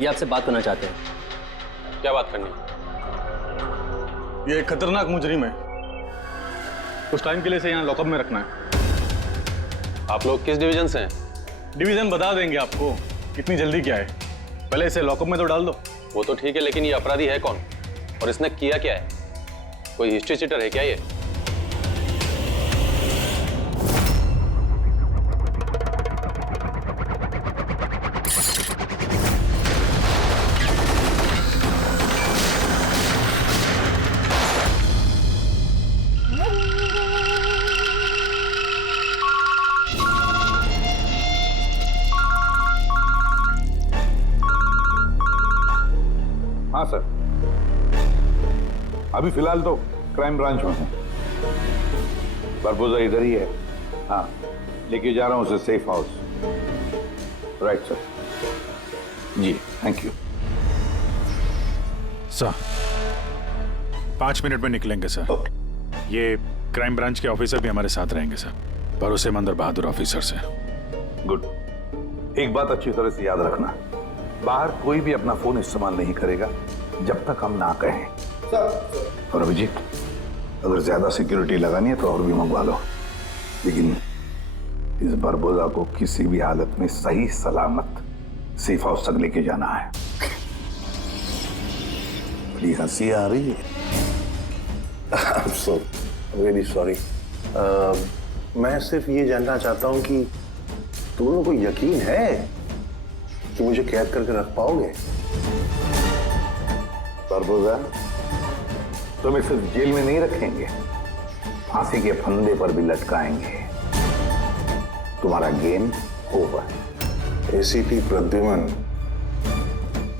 ये आपसे बात करना चाहते हैं। क्या बात करनी? ये एक खतरनाक मुजरिम है, कुछ टाइम के लिए इसे यहाँ लॉकअप में रखना है। आप लोग किस डिवीजन से हैं? डिवीजन बता देंगे आपको, इतनी जल्दी क्या है, पहले इसे लॉकअप में तो डाल दो। वो तो ठीक है, लेकिन ये अपराधी है कौन और इसने किया क्या है? कोई हिस्ट्री चीटर है क्या ये? हाँ सर, अभी फिलहाल तो क्राइम ब्रांच में हूँ। प्रपोजर इधर ही है। हाँ, लेके जा रहा हूँ उसे सेफ हाउस। Right sir. जी थैंक यू सर। 5 मिनट में निकलेंगे सर। ये क्राइम ब्रांच के ऑफिसर भी हमारे साथ रहेंगे सर, भरोसेमंद और बहादुर ऑफिसर से। गुड। एक बात अच्छी तरह से याद रखना, बाहर कोई भी अपना फोन इस्तेमाल नहीं करेगा जब तक हम ना कहें। सर। और अभिजीत, अगर ज्यादा सिक्योरिटी लगानी है तो और भी मंगवा लो, लेकिन इस बरबोजा को किसी भी हालत में सही सलामत सेफ हाउस तक लेके जाना है। बड़ी हंसी आ रही है। I'm so really sorry. मैं सिर्फ ये जानना चाहता हूँ कि तुम लोगों को यकीन है कि मुझे कैद करके रख पाओगे? बरबोजा, तुम्हें सिर्फ जेल में नहीं रखेंगे, फांसी के फंदे पर भी लटकाएंगे। तुम्हारा game over. ACP Pradyuman,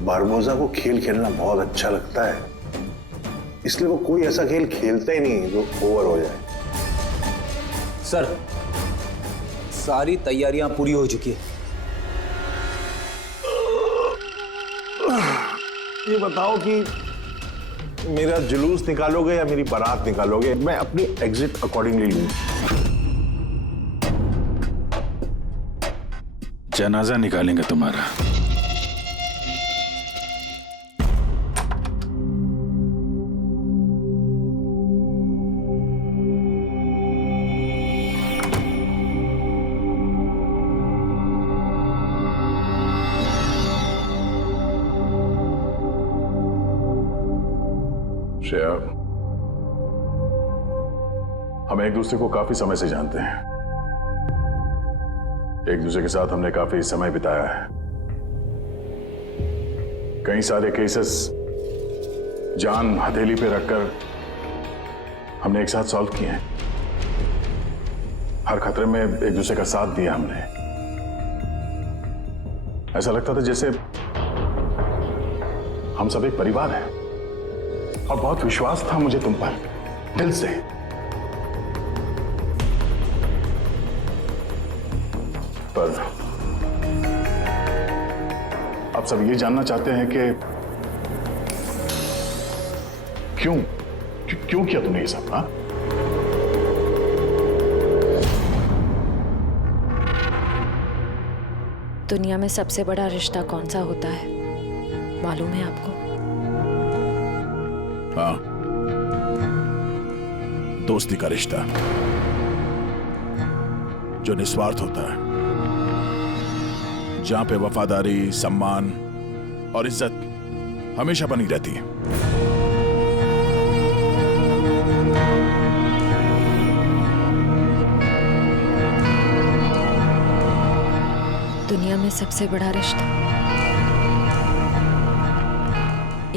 Barbosa को खेल खेलना बहुत अच्छा लगता है, इसलिए वो कोई ऐसा खेल खेलता ही नहीं जो ओवर हो जाए। सर, सारी तैयारियां पूरी हो चुकी है। ये बताओ कि मेरा जुलूस निकालोगे या मेरी बारात निकालोगे? मैं अपनी एग्जिट अकॉर्डिंगली लूं। जनाजा निकालेंगे तुम्हारा। श्रेया, हम एक दूसरे को काफी समय से जानते हैं, एक दूसरे के साथ हमने काफी समय बिताया है, कई सारे केसेस जान हथेली पे रखकर हमने एक साथ सॉल्व किए हैं। हर खतरे में एक दूसरे का साथ दिया हमने। ऐसा लगता था जैसे हम सब एक परिवार हैं, और बहुत विश्वास था मुझे तुम पर, दिल से। पर अब सब ये जानना चाहते हैं कि क्यों किया तुमने ये सब? हाँ, दुनिया में सबसे बड़ा रिश्ता कौन सा होता है मालूम है आपको? हाँ, दोस्ती का रिश्ता जो निस्वार्थ होता है, जहां पे वफादारी, सम्मान और इज्जत हमेशा बनी रहती है। दुनिया में सबसे बड़ा रिश्ता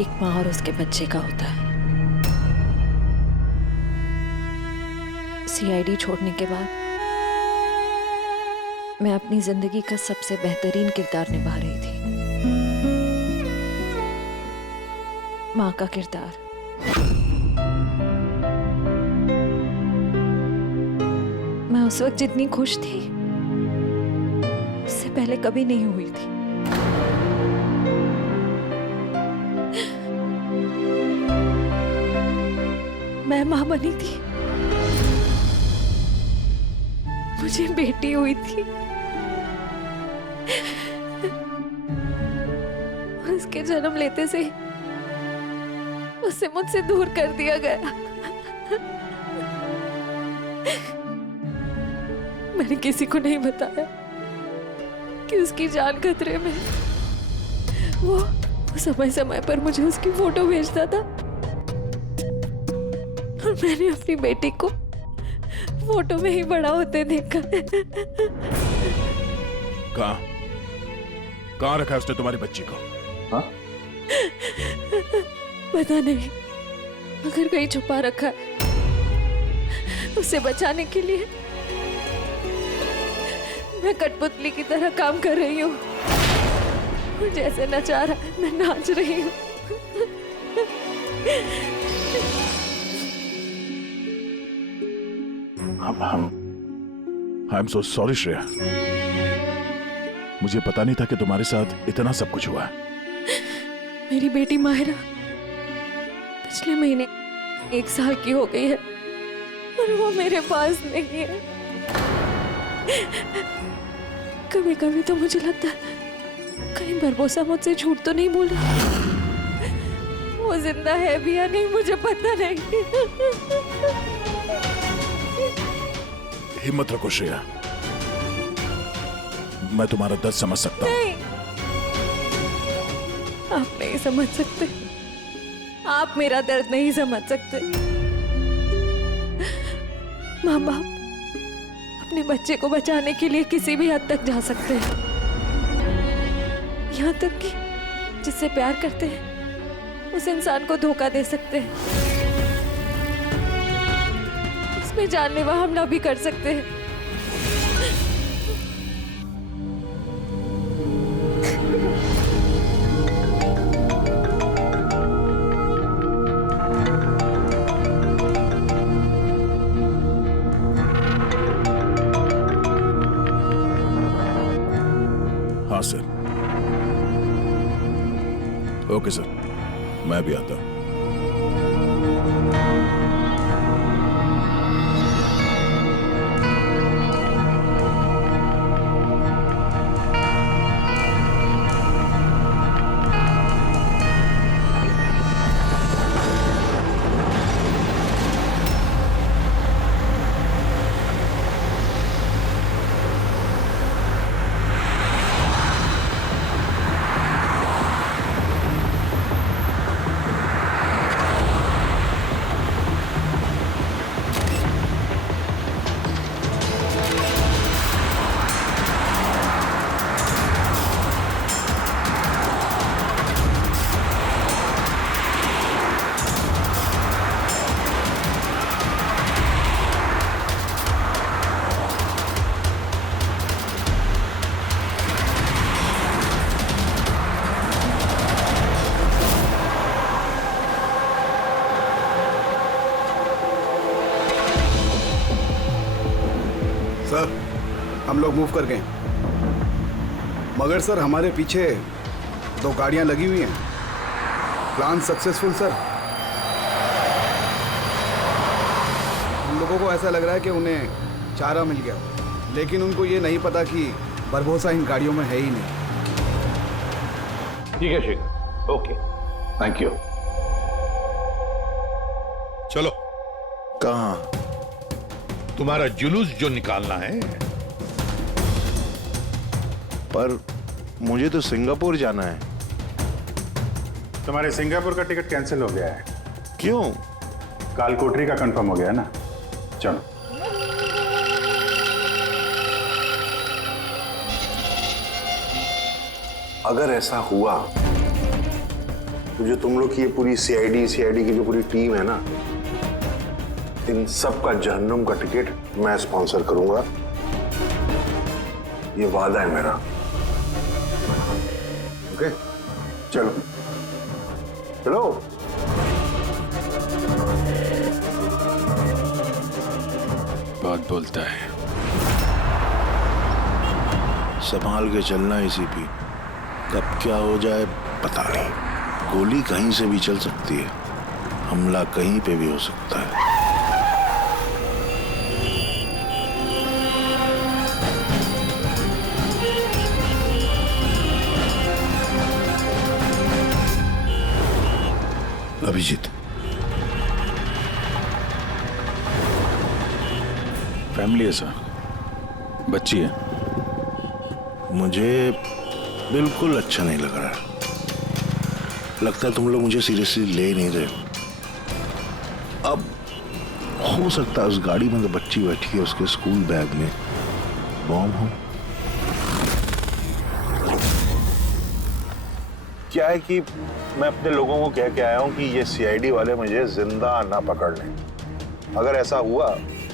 एक माँ और उसके बच्चे का होता है। सीआईडी छोड़ने के बाद मैं अपनी जिंदगी का सबसे बेहतरीन किरदार निभा रही थी, माँ का किरदार। मैं उस वक्त जितनी खुश थी उससे पहले कभी नहीं हुई थी। मैं माँ बनी थी, मुझे बेटी हुई थी, उसके जन्म लेते से ही उसे मुझसे दूर कर दिया गया। मैंने किसी को नहीं बताया कि उसकी जान खतरे में है। वो समय समय पर मुझे उसकी फोटो भेजता था और मैंने अपनी बेटी को फोटो में ही बड़ा होते देखा। कहाँ रखा है उसने तुम्हारी बच्ची को? हाँ? पता नहीं, मगर कहीं छुपा रखा है। उसे बचाने के लिए मैं कठपुतली की तरह काम कर रही हूँ। जैसे नचा रहा है मैं नाच रही हूँ। I am so sorry Shreya, मुझे पता नहीं था कि तुम्हारे साथ इतना सब कुछ हुआ है। मेरी बेटी माहिरा पिछले महीने 1 साल की हो गई है और वो मेरे पास नहीं है। कभी कभी तो मुझे लगता है कहीं बरबोसा मुझसे झूठ तो नहीं बोल रहा। वो जिंदा है भी या नहीं मुझे पता नहीं। हिम्मत रखो श्रेया, मैं तुम्हारा दर्द समझ सकता हूँ। नहीं, आप नहीं समझ सकते। आप मेरा दर्द नहीं समझ सकते। माँ बाप अपने बच्चे को बचाने के लिए किसी भी हद तक जा सकते हैं, यहाँ तक कि जिससे प्यार करते हैं उस इंसान को धोखा दे सकते हैं। इसमें जानलेवा हमला भी कर सकते हैं। हाँ सर। ओके सर, मैं भी आता हूँ। सर, हम लोग मूव कर गए, मगर सर हमारे पीछे 2 गाड़ियां लगी हुई हैं। Plan successful sir. हम लोगों को ऐसा लग रहा है कि उन्हें चारा मिल गया, लेकिन उनको ये नहीं पता कि बरबोसा इन गाड़ियों में है ही नहीं। ठीक है शेखर, ओके, थैंक यू। चलो, कहाँ? तुम्हारा जुलूस जो निकालना है। पर मुझे तो सिंगापुर जाना है। तुम्हारे सिंगापुर का टिकट कैंसिल हो गया है। क्यों? कालकोटरी का कंफर्म हो गया ना। चलो। अगर ऐसा हुआ तो जो तुम लोग की ये पूरी सीआईडी की जो पूरी टीम है ना, इन सब का जहन्नुम का टिकट मैं स्पॉन्सर करूंगा। ये वादा है मेरा। ओके, चलो चलो। बहुत बोलता है। संभाल के चलना एसीपी, कब क्या हो जाए पता नहीं। गोली कहीं से भी चल सकती है, हमला कहीं पे भी हो सकता है। अभिजीत, फैमिली है सर, बच्ची है। मुझे बिल्कुल अच्छा नहीं लग रहा। लगता है तुम लोग मुझे सीरियसली ले ही नहीं रहे। अब हो सकता है उस गाड़ी में जो बच्ची बैठी है उसके स्कूल बैग में बॉम्ब हो। क्या है कि मैं अपने लोगों को कह के आया हूं कि ये सीआईडी वाले मुझे जिंदा ना पकड़ लें। अगर ऐसा हुआ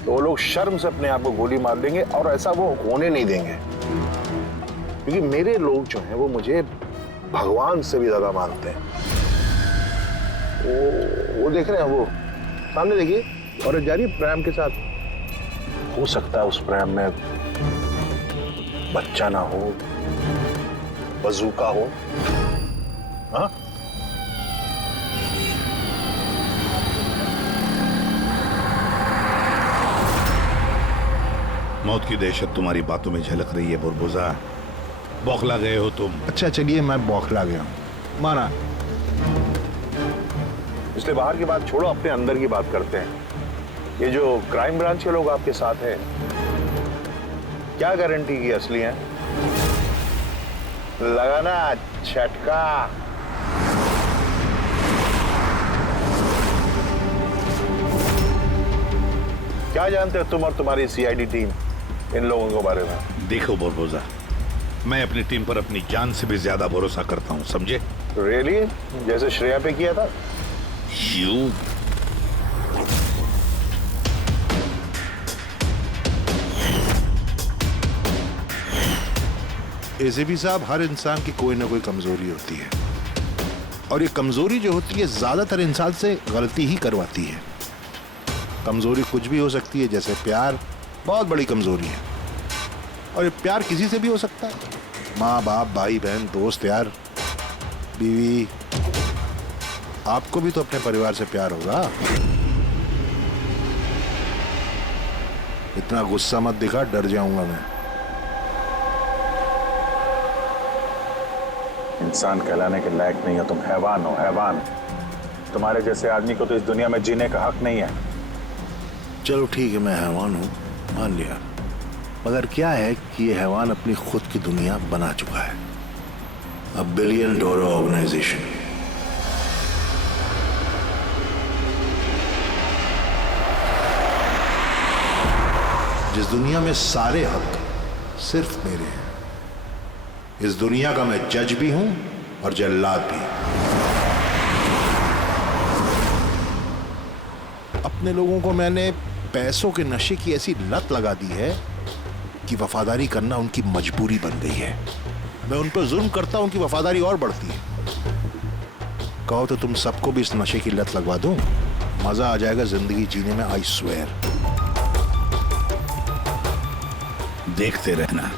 तो वो लोग शर्म से अपने आप को गोली मार देंगे, और ऐसा वो होने नहीं देंगे, क्योंकि मेरे लोग जो हैं वो मुझे भगवान से भी ज्यादा मानते हैं। वो देख रहे हैं, वो सामने देखिए, और जा रही प्रेम के साथ। हो सकता है उस प्रेम में बच्चा ना हो, बजूका हो। हाँ, मौत की दहशत तुम्हारी बातों में झलक रही है बुरबुजा। बौखला गए हो तुम। अच्छा चलिए, मैं बौखला गया हूं, माना। इसलिए बाहर की बात छोड़ो, अपने अंदर की बात करते हैं। ये जो क्राइम ब्रांच के लोग आपके साथ हैं, क्या गारंटी की असली हैं? लगाना झटका। क्या जानते हो तुम और तुम्हारी सीआईडी टीम इन लोगों के बारे में? देखो बुरबुजा, मैं अपनी टीम पर अपनी जान से भी ज्यादा भरोसा करता हूं, समझे? रियली? जैसे श्रेया पे किया था? यू एसीपी साहब, हर इंसान की कोई ना कोई कमजोरी होती है, और ये कमजोरी जो होती है ज्यादातर इंसान से गलती ही करवाती है। कमजोरी कुछ भी हो सकती है, जैसे प्यार बहुत बड़ी कमजोरी है, और ये प्यार किसी से भी हो सकता है। माँ बाप, भाई बहन, दोस्त, यार, बीवी। आपको भी तो अपने परिवार से प्यार होगा। इतना गुस्सा मत दिखा, डर जाऊंगा मैं। इंसान कहलाने के लायक नहीं हो तुम, हैवान हो, हैवान। तुम्हारे जैसे आदमी को तो इस दुनिया में जीने का हक नहीं है। चलो ठीक है, मैं हैवान हूं, मान लिया। मगर क्या है कि ये हैवान अपनी खुद की दुनिया बना चुका है, $1 बिलियन ऑर्गेनाइजेशन। जिस दुनिया में सारे हक सिर्फ मेरे हैं। इस दुनिया का मैं जज भी हूं और जल्लाद भी। अपने लोगों को मैंने पैसों के नशे की ऐसी लत लगा दी है कि वफादारी करना उनकी मजबूरी बन गई है। मैं उन पर जुल्म करता हूं, उनकी वफादारी और बढ़ती है। कहो तो तुम सबको भी इस नशे की लत लगवा दूं, मजा आ जाएगा जिंदगी जीने में, आई स्वेयर। देखते रहना,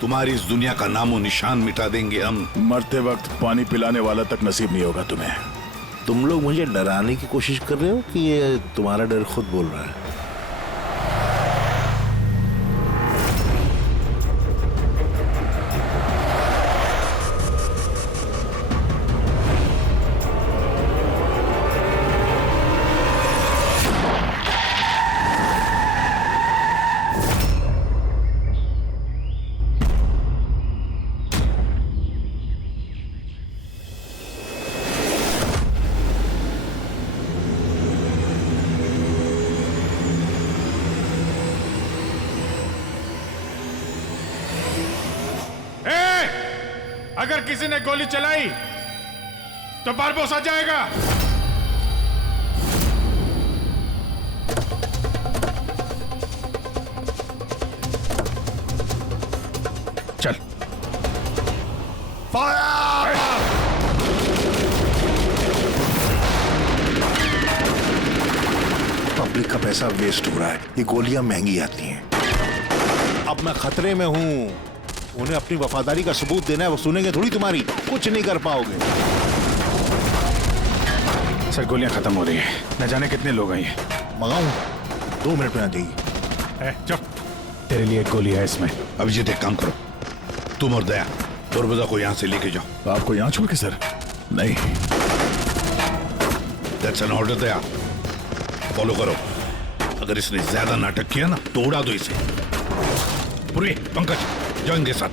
तुम्हारी इस दुनिया का नामो निशान मिटा देंगे हम। मरते वक्त पानी पिलाने वाला तक नसीब नहीं होगा तुम्हें। तुम लोग मुझे डराने की कोशिश कर रहे हो कि ये तुम्हारा डर खुद बोल रहा है? अगर किसी ने गोली चलाई तो बारबोस आ जाएगा। चल, फायर! पब्लिक का पैसा वेस्ट हो रहा है, ये गोलियां महंगी आती हैं। अब मैं खतरे में हूं, उन्हें अपनी वफादारी का सबूत देना है, वो सुनेंगे थोड़ी तुम्हारी, कुछ नहीं कर पाओगे। सर गोलियां खत्म हो रही हैं, न जाने कितने लोग आए हैं। मंगाऊं? 2 मिनट में आ जाएगी। चुप, तेरे लिए एक गोली है इसमें। अभिजीत एक काम करो, तुम और दया बुरबुजा को यहाँ से लेके जाओ। आपको यहाँ छोड़ के सर? नहीं, that's an order Daya. Follow करो। अगर इसने ज्यादा नाटक किया ना तो उड़ा दो इसे। पूरे पंकज जाओ इनके साथ।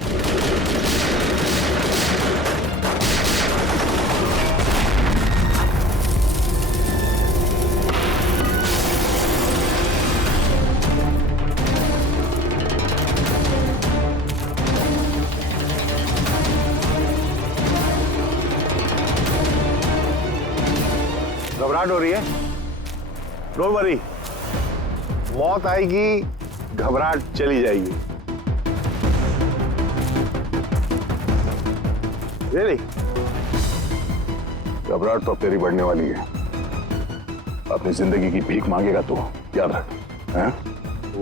घबराहट हो रही है? डोंट वरी, मौत आएगी, घबराहट चली जाएगी। रियली? घबराहट तो अब तेरी बढ़ने वाली है। अपनी जिंदगी की भीख मांगेगा तू, याद रख। हैं?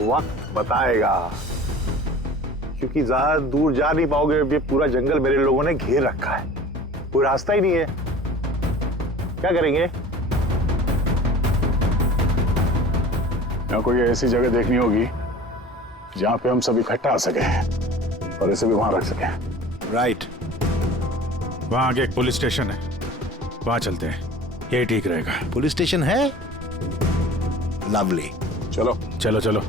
वक्त बताएगा, क्योंकि ज्यादा दूर जा नहीं पाओगे। ये पूरा जंगल मेरे लोगों ने घेर रखा है, कोई रास्ता ही नहीं है। क्या करेंगे? यहाँ कोई ऐसी जगह देखनी होगी जहां पे हम सब इकट्ठा आ सके और इसे भी वहां रख सके। राइट। वहां आगे एक पुलिस स्टेशन है, वहां चलते हैं, यही ठीक रहेगा। पुलिस स्टेशन है? लवली। चलो चलो चलो।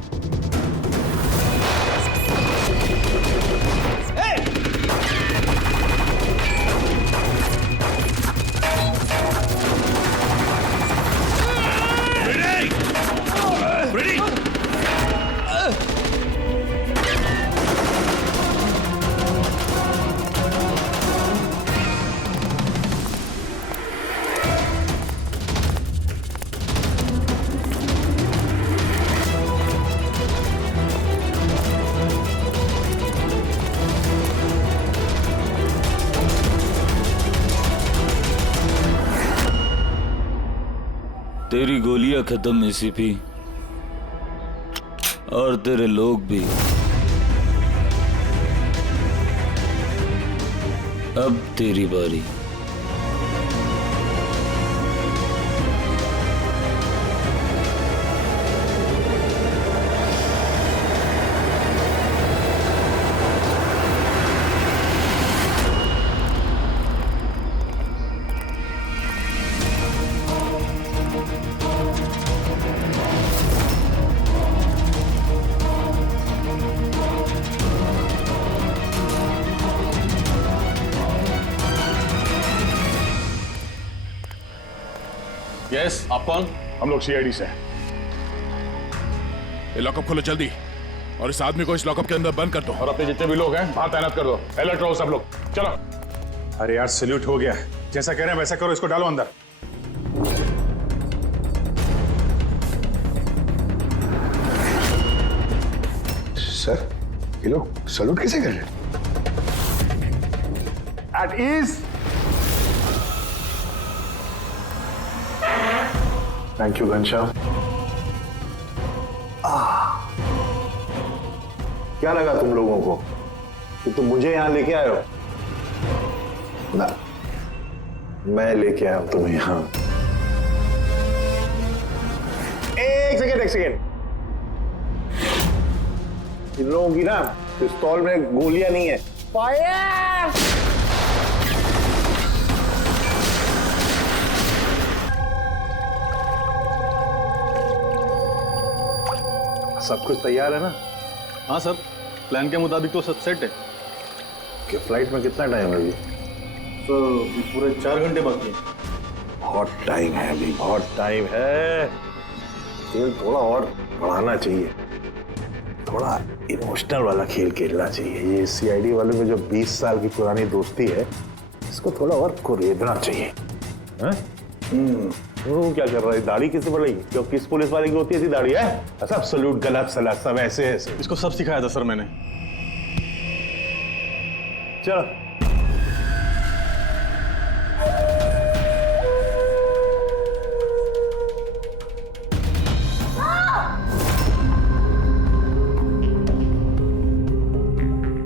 तेरी गोलियां खत्म एसीपी, और तेरे लोग भी। अब तेरी बारी। यस, आप कौन? हम लोग सीआईडी से हैं। ये लॉकअप खोलो जल्दी, और इस आदमी को इस लॉकअप के अंदर बंद कर दो। और अपने जितने भी लोग हैं बाहर तैनात कर दो। अलर्ट रहो सब लोग। चलो। अरे यार सैल्यूट हो गया, जैसा कह रहे हैं वैसा करो, इसको डालो अंदर। सर, ये लोग सैल्यूट कैसे कर रहे हैं? At ease. Thank you Ghanshyam. क्या लगा तुम लोगों को कि तुम मुझे यहां लेके आए हो? ना, मैं लेके आया हूं तुम्हें यहां। एक सेकेंड। इन लोगों की ना पिस्तौल में गोलियां नहीं है। फायर! सब कुछ तैयार है ना? हाँ सर, प्लान के मुताबिक तो सब सेट है। कि फ्लाइट में कितना टाइम है अभी? सर पूरे 4 घंटे बाकी हैं। बहुत टाइम है अभी, बहुत टाइम है। खेल थोड़ा और बढ़ाना चाहिए, थोड़ा इमोशनल वाला खेल खेलना चाहिए। ये सीआईडी वालों में जो 20 साल की पुरानी दोस्ती है, इसको थोड़ा और कुरेदना चाहिए। वो क्या कर रहा है? दाढ़ी किससे बढ़ेगी? क्यों किस पुलिस वाले की होती है ऐसी दाढ़ी है? सब सलूट, गलत सलाह, सब ऐसे ऐसे। इसको सब सिखाया था सर मैंने। चलो।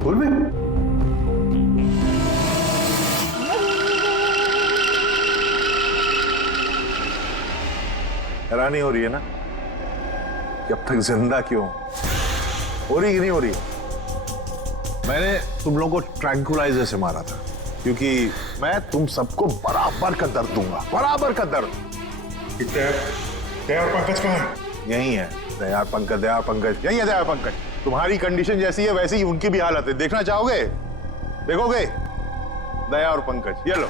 बोल में हैरानी हो रही है ना कि अब तक जिंदा क्यों? हो रही कि नहीं हो रही? मैंने तुम लोगों को ट्रैंकुलाइजर से मारा था, क्योंकि मैं तुम सबको बराबर का दर्द दूंगा, बराबर का दर्द। दया पंकज कहाँ है? यही है दयार पंकज, यही है दयार पंकज। तुम्हारी कंडीशन जैसी है वैसी ही उनकी भी हालत है। देखना चाहोगे? देखोगे? दया और पंकज, ये लो।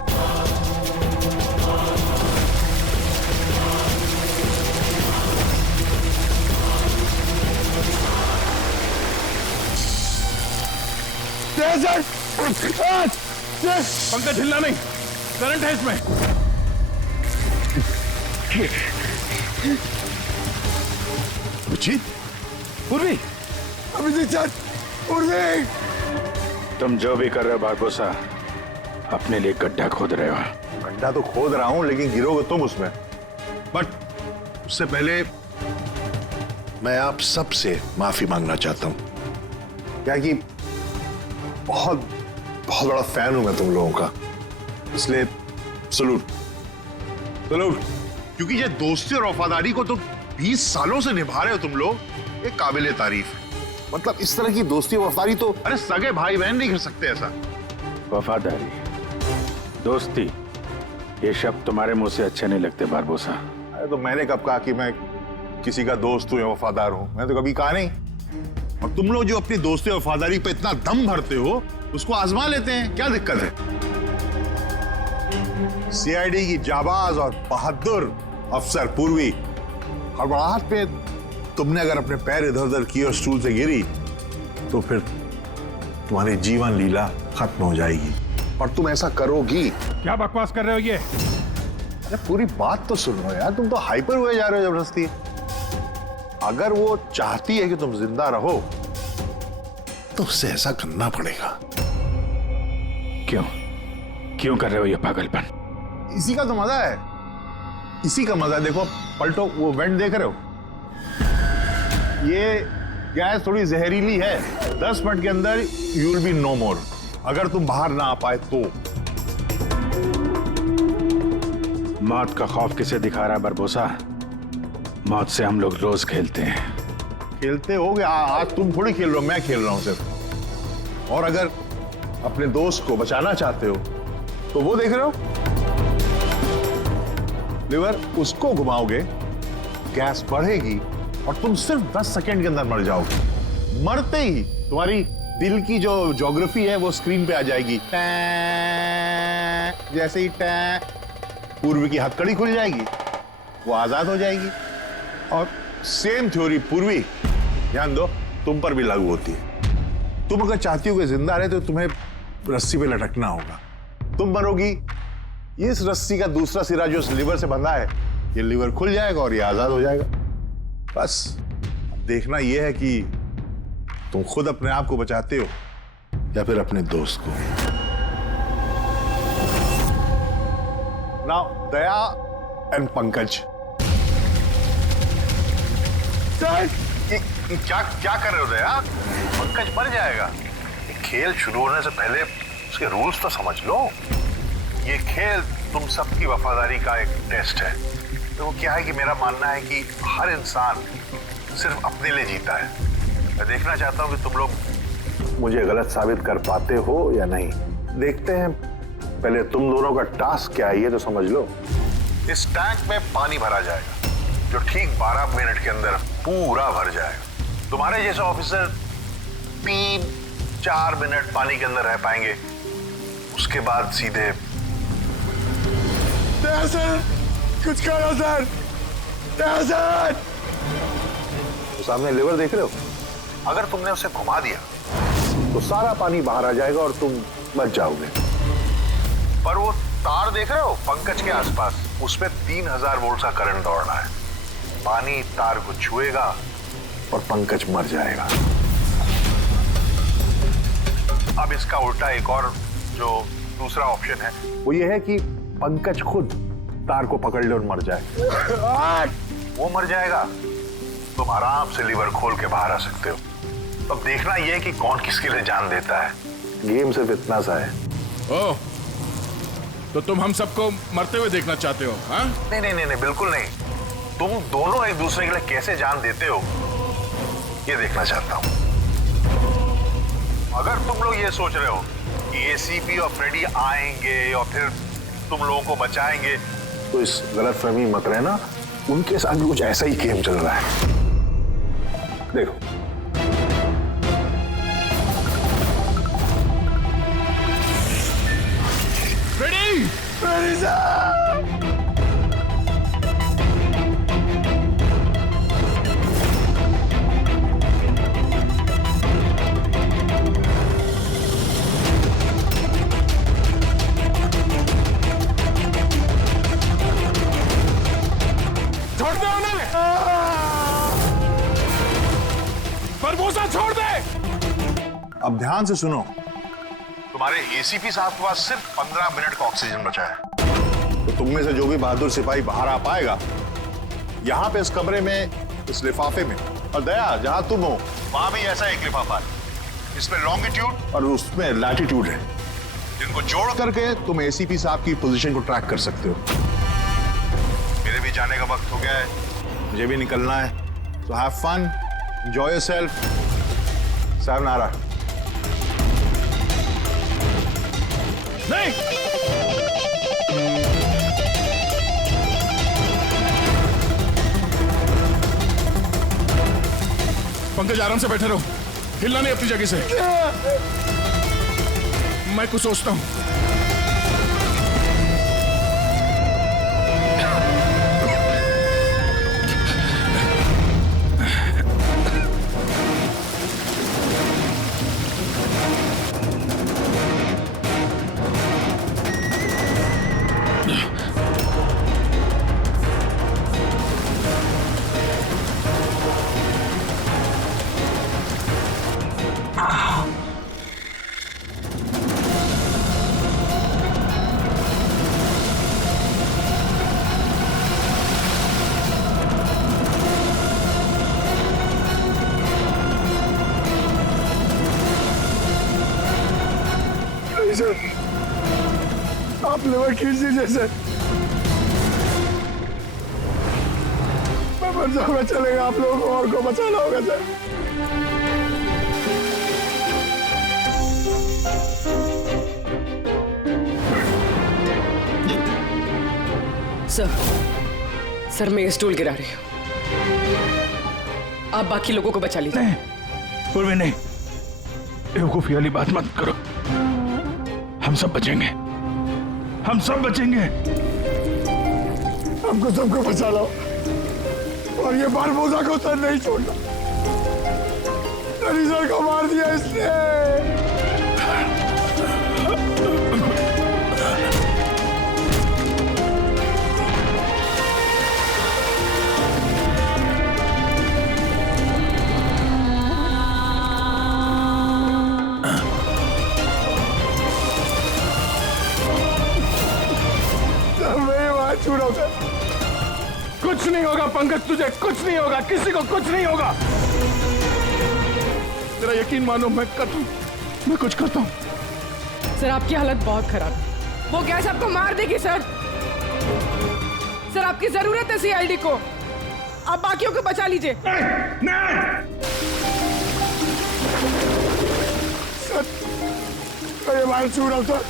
पंकज हिलना नहीं, करंट है इसमें। अभिजीत, पूर्वी, तुम जो भी कर रहे हो बारबोसा, अपने लिए गड्ढा खोद रहे हो। गड्ढा तो खोद रहा हूं, लेकिन गिरोगे तुम उसमें। बट उससे पहले मैं आप सबसे माफी मांगना चाहता हूं। क्या कि बहुत बहुत बड़ा फैन हूं मैं तुम लोगों का, इसलिए सलूट सलूट। क्योंकि ये दोस्ती और वफादारी को तो 20 सालों से निभा रहे हो तुम लोग, ये काबिले तारीफ है। मतलब इस तरह की दोस्ती और वफादारी तो अरे सगे भाई बहन नहीं कर सकते ऐसा। वफादारी, दोस्ती, ये शब्द तुम्हारे मुंह से अच्छे नहीं लगते बारबोसा। अरे तो मैंने कब कहा कि मैं किसी का दोस्त हूं या वफादार हूं? मैंने तो कभी कहा नहीं। और तुम लोग जो अपनी दोस्ती और वफादारी पे इतना दम भरते हो, उसको आजमा लेते हैं, क्या दिक्कत है? सीआईडी की जाबाज और बहादुर अफसर पूर्वी, हड़बड़ाहट पे तुमने अगर अपने पैर इधर उधर किए और स्टूल से गिरी तो फिर तुम्हारी जीवन लीला खत्म हो जाएगी। और तुम ऐसा करोगी। क्या बकवास कर रहे हो ये? अरे पूरी बात तो सुनो यार, तुम तो हाइपर हुए जा रहे हो जबरदस्ती। अगर वो चाहती है कि तुम जिंदा रहो तो उससे ऐसा करना पड़ेगा। क्यों क्यों कर रहे हो ये पागलपन? इसी का तो मजा है, इसी का मजा है। देखो पलटो, वो वेंट देख रहे हो? ये गैस थोड़ी जहरीली है, 10 मिनट के अंदर यू विल बी नो मोर। अगर तुम बाहर ना आ पाए तो। मौत का खौफ किसे दिखा रहा है बारबोसा? मौत से हम लोग रोज खेलते हैं। खेलते होगे, आज तुम थोड़ी खेल रहे हो, मैं खेल रहा हूं सिर्फ। और अगर अपने दोस्त को बचाना चाहते हो तो वो देख रहे हो, लिवर, उसको घुमाओगे, गैस बढ़ेगी और तुम सिर्फ 10 सेकंड के अंदर मर जाओगे। मरते ही तुम्हारी दिल की जो ज्योग्राफी है वो स्क्रीन पे आ जाएगी। जैसे ही पूर्वी की हथकड़ी खुल जाएगी, वो आजाद हो जाएगी। और सेम थ्योरी पूर्वी, ध्यान दो, तुम पर भी लागू होती है। तुम अगर चाहती हो कि जिंदा रहे तो तुम्हें रस्सी पे लटकना होगा। तुम मरोगी, इस रस्सी का दूसरा सिरा जो इस लिवर से बंधा है, ये लिवर खुल जाएगा और ये आजाद हो जाएगा। बस देखना यह है कि तुम खुद अपने आप को बचाते हो या फिर अपने दोस्त को। Now Daya and Pankaj. क्या कर रहे हो दया? पंकज मर जाएगा। खेल शुरू होने से पहले उसके रूल्स तो समझ लो। ये खेल तुम सबकी वफादारी का एक टेस्ट है। तो वो क्या है कि मेरा मानना है कि हर इंसान सिर्फ अपने लिए जीता है। मैं देखना चाहता हूं कि तुम लोग मुझे गलत साबित कर पाते हो या नहीं। देखते हैं, पहले तुम दोनों का टास्क क्या है ये तो समझ लो। इस टैंक में पानी भरा जाएगा जो ठीक 12 मिनट के अंदर पूरा भर जाएगा। तुम्हारे जैसे ऑफिसर 3-4 मिनट पानी के अंदर रह पाएंगे, उसके बाद सीधे। सर, कुछ करो सर। सर, तो सामने लिवर देख रहे हो? अगर तुमने उसे घुमा दिया तो सारा पानी बाहर आ जाएगा और तुम बच जाओगे। पर वो तार देख रहे हो पंकज के आसपास, उसमें 3000 वोल्ट का करंट दौड़ रहा है। पानी तार को छुएगा और पंकज मर जाएगा। अब इसका उल्टा एक और जो दूसरा ऑप्शन है वो ये है कि पंकज खुद तार को पकड़ ले और मर जाए। वो मर जाएगा, तुम आराम से लीवर खोल के बाहर आ सकते हो। अब देखना यह है कि कौन किसके लिए जान देता है। गेम सिर्फ इतना सा है। ओह, तो तुम हम सबको मरते हुए देखना चाहते हो? हाँ? नहीं, बिल्कुल नहीं। तुम दोनों एक दूसरे के लिए कैसे जान देते हो ये देखना चाहता हूं। अगर तुम लोग ये सोच रहे हो कि एसीपी और फ्रेडी आएंगे और फिर तुम लोगों को बचाएंगे, तो इस गलतफहमी मत रहना उनके साथ भी कुछ ऐसा ही गेम चल रहा है। देखो रेडी रेडी सर। छोड़ दे उन्हें, बरबोसा छोड़ दे। अब ध्यान से सुनो, तुम्हारे एसीपी साहब के पास सिर्फ 15 मिनट का ऑक्सीजन बचा है। तो तुम में से जो भी बहादुर सिपाही बाहर आ पाएगा, यहाँ पे इस कमरे में, इस लिफाफे में, और दया जहां तुम हो वहां भी ऐसा एक लिफाफा है। इसमें लॉन्गिट्यूड और उसमें लैटिट्यूड है, जिनको जोड़ करके तुम एसीपी साहब की पोजीशन को ट्रैक कर सकते हो। मेरे भी जाने का वक्त हो गया है, मुझे भी निकलना है। So have fun, enjoy yourself. Sayonara. नहीं, पंकज आराम से बैठे रहो, हिलना नहीं अपनी जगह से। मैं कुछ सोचता हूं। सर, आप लेवर खींच दीजिए सर। मैं मर जाऊंगा, चलेगा। आप लोगों को और को बचाना होगा सर। सर मैं ये स्टूल गिरा रही हूँ, आप बाकी लोगों को बचा लीजिए। नहीं, पूर्वी नहीं, बेवकूफी वाली बात मत करो। हम सब बचेंगे, हम सब बचेंगे। हमको सबको बचा लो, और ये बारबोसा को सर नहीं छोड़ना। सर को मार दिया इसने। कुछ नहीं होगा पंकज, तुझे कुछ नहीं होगा, किसी को कुछ नहीं होगा। तेरा यकीन मानो, मैं कुछ करता हूँ। सर आपकी हालत बहुत खराब है, वो गैस आपको मार देगी सर। सर आपकी जरूरत है सीआईडी को, आप बाकियों को बचा लीजिए। नहीं। सर ये मार छू रहा हूँ सर।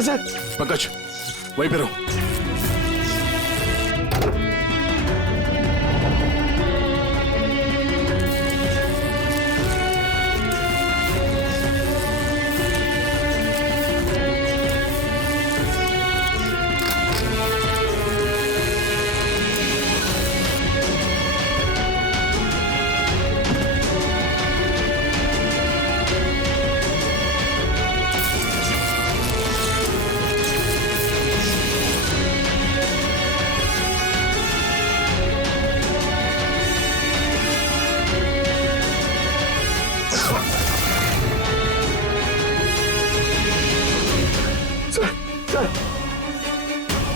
सर। पंकज वहीं पे रहो।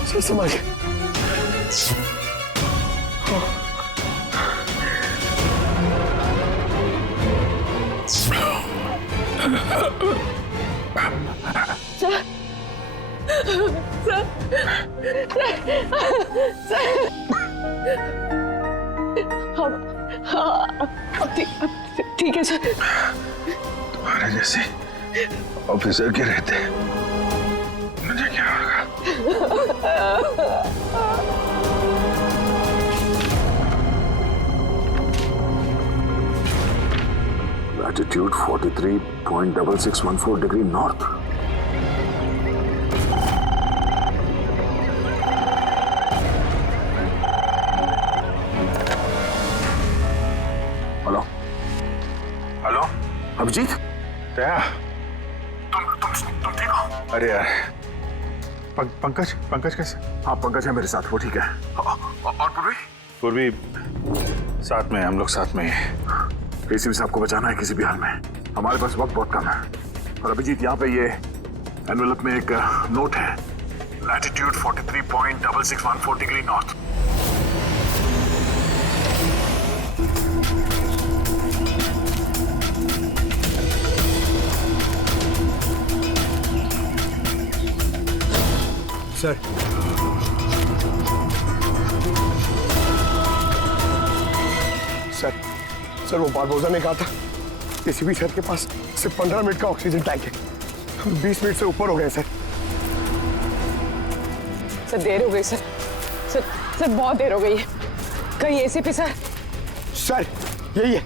सर समझ ठीक है सर। तुम्हारे जैसे ऑफिसर के रहते मुझे क्या होगा? Latitude 43.6614 degree north. Hello hello Abhijit क्या तुम ठीक हो? अरे यार पंकज कैसे? हाँ पंकज है मेरे साथ, वो ठीक है। और पूर्वी? पूर्वी साथ में, हम लोग साथ में हैं। एसीपी साहब को बचाना है किसी भी हाल में। हमारे पास वक्त बहुत कम है। और अभिजीत यहाँ पे ये एनवेलप में एक नोट है, latitude 43.6614 degree north. Sir sir वो बारबोजा ने कहा था एसीपी सर के पास सिर्फ 15 मिनट का ऑक्सीजन टैंक है। हम 20 मिनट से ऊपर हो गए सर। सर देर हो गई सर। सर बहुत देर हो गई है। कहीं एसीपी सर? सर यही है।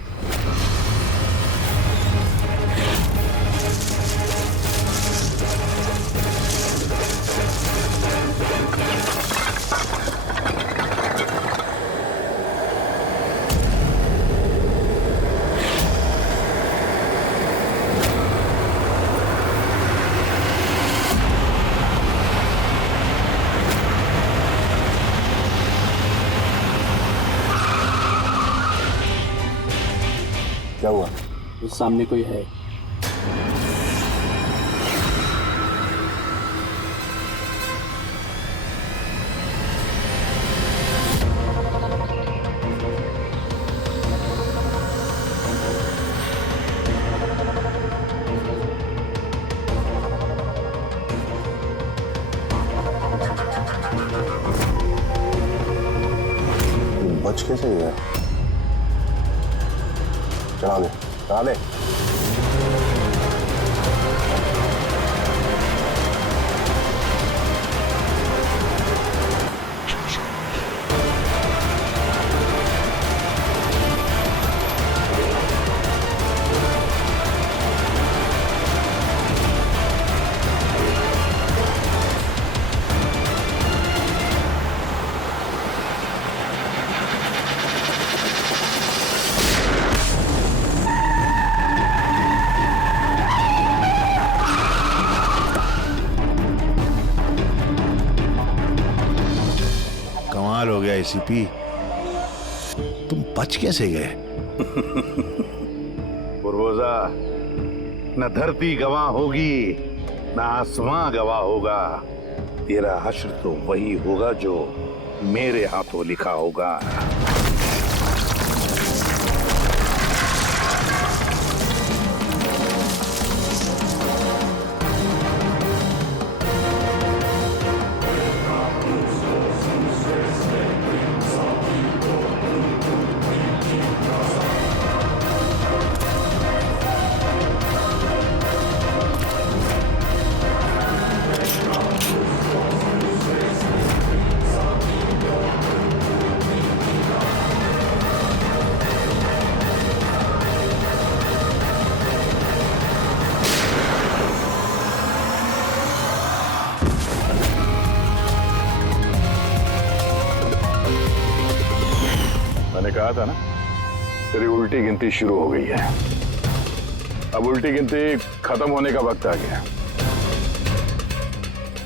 क्या हुआ? उस सामने कोई है? बच कैसे गया? चला दे, चला दे। कमाल हो गया एसीपी, तुम बच कैसे गए? पुरवोजा, न धरती गवाह होगी न आसमां गवाह होगा। तेरा हश्र तो वही होगा जो मेरे हाथों लिखा होगा। कहा था ना, तेरी उल्टी गिनती शुरू हो गई है। अब उल्टी गिनती खत्म होने का वक्त आ गया।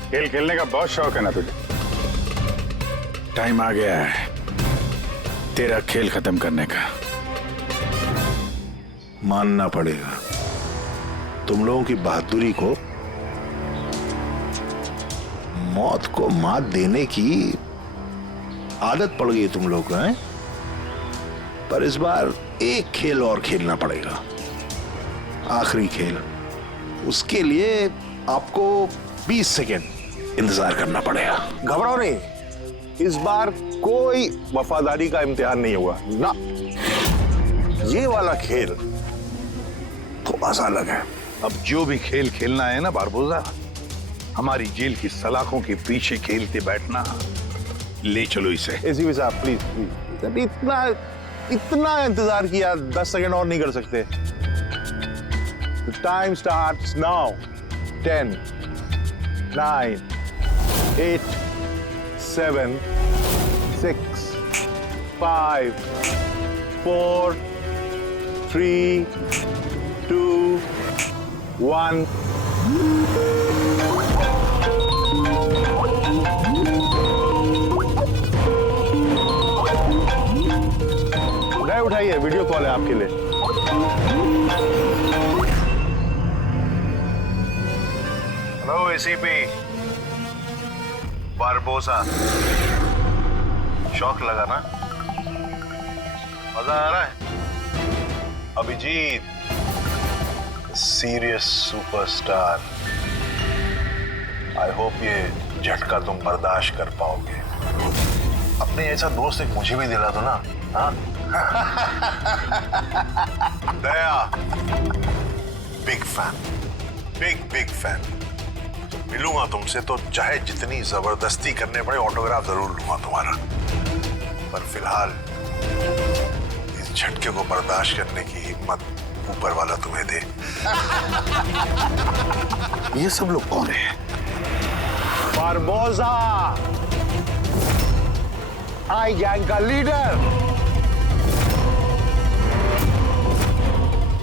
खेल खेलने का बहुत शौक है ना तुझे? टाइम आ गया है तेरा खेल खत्म करने का। मानना पड़ेगा, तुम लोगों की बहादुरी को, मौत को मात देने की आदत पड़ गई तुम लोग को, हैं? पर इस बार एक खेल और खेलना पड़ेगा, आखिरी खेल। उसके लिए आपको 20 सेकेंड इंतजार करना पड़ेगा। घबराओ नहीं, इस बार कोई वफादारी का इम्तिहान नहीं हुआ ना। ये वाला खेल थोड़ा सा अलग है। अब जो भी खेल खेलना है ना बारबोजा, हमारी जेल की सलाखों के पीछे खेलते बैठना। ले चलो इसे। एसीपी साहब प्लीज प्लीज, अभी इतना इंतजार किया, 10 सेकंड और नहीं कर सकते? Time starts now. 10, 9, 8, 7, 6, 5, 4, 3, 2, 1। नहीं उठाइए, वीडियो कॉल है आपके लिए। हेलो एसीपी बारबोसा, शौक लगा ना? मजा आ रहा है? Abhijit serious superstar, I hope ये झटका तुम बर्दाश्त कर पाओगे। अपने ऐसा दोस्त एक मुझे भी दिला दो ना। हाँ दया, बिग फैन, बिग फैन। मिलूंगा तुमसे तो चाहे जितनी जबरदस्ती करने पड़े, ऑटोग्राफ जरूर लूंगा तुम्हारा। पर फिलहाल इस झटके को बर्दाश्त करने की हिम्मत ऊपर वाला तुम्हें दे। ये सब लोग कौन है? बारबोसा, आई गैंग का लीडर।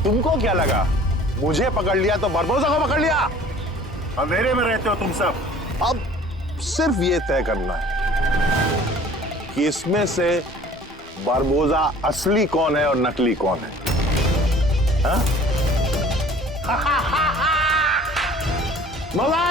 तुमको क्या लगा मुझे पकड़ लिया तो बारबोसा को पकड़ लिया? अंधेरे में रहते हो तुम सब। अब सिर्फ ये तय करना है कि इसमें से बारबोसा असली कौन है और नकली कौन है। हाँ? मजा